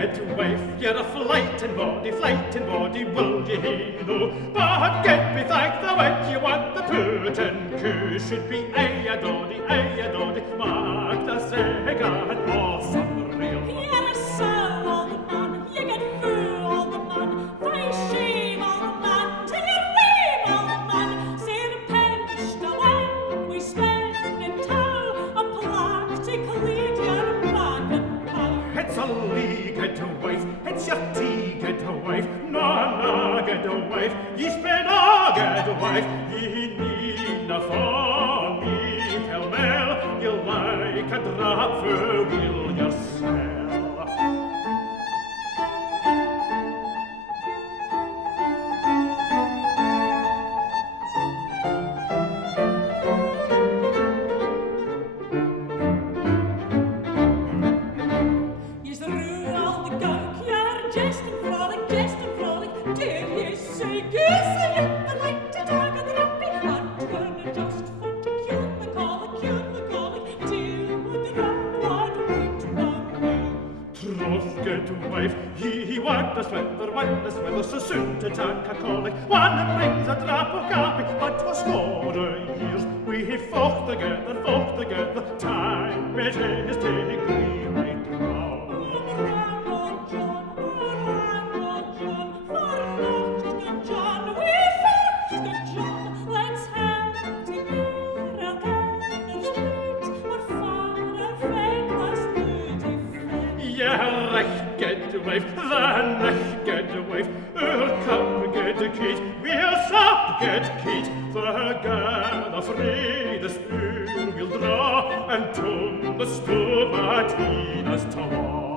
get wife, you're a flightin' body, will ye he know? But get me thank the way you want the putin' coo should be a doddy, Magda Sega and awesome real. You're a soul, old man, you get fool, old man, very shame, old man, till you ream, old man, say the pension when we spend in town, a practically dear back and pound. It's a leagued wife, it's your teagued wife, no, good wife, ye spend a good wife, ye need na for me, pell-mell, you like a drop for will yourself. Yes, rue all the gunk, you're jesting frolic, dear, you say, goose, you like to talk of the nappy, and turn just for to cure the colic, deal with the rum, wait long. Troth, good wife, he want the sweater, so soon to take a colic. One that brings a drop of coffee, but for score of years we have fought together, time it is take me right now. Ja, recht, good wife, the next good wife, come, good Kate, we'll sup, good Kate, the gather free, the spoon we'll draw, and turn the stove at Tina's tower.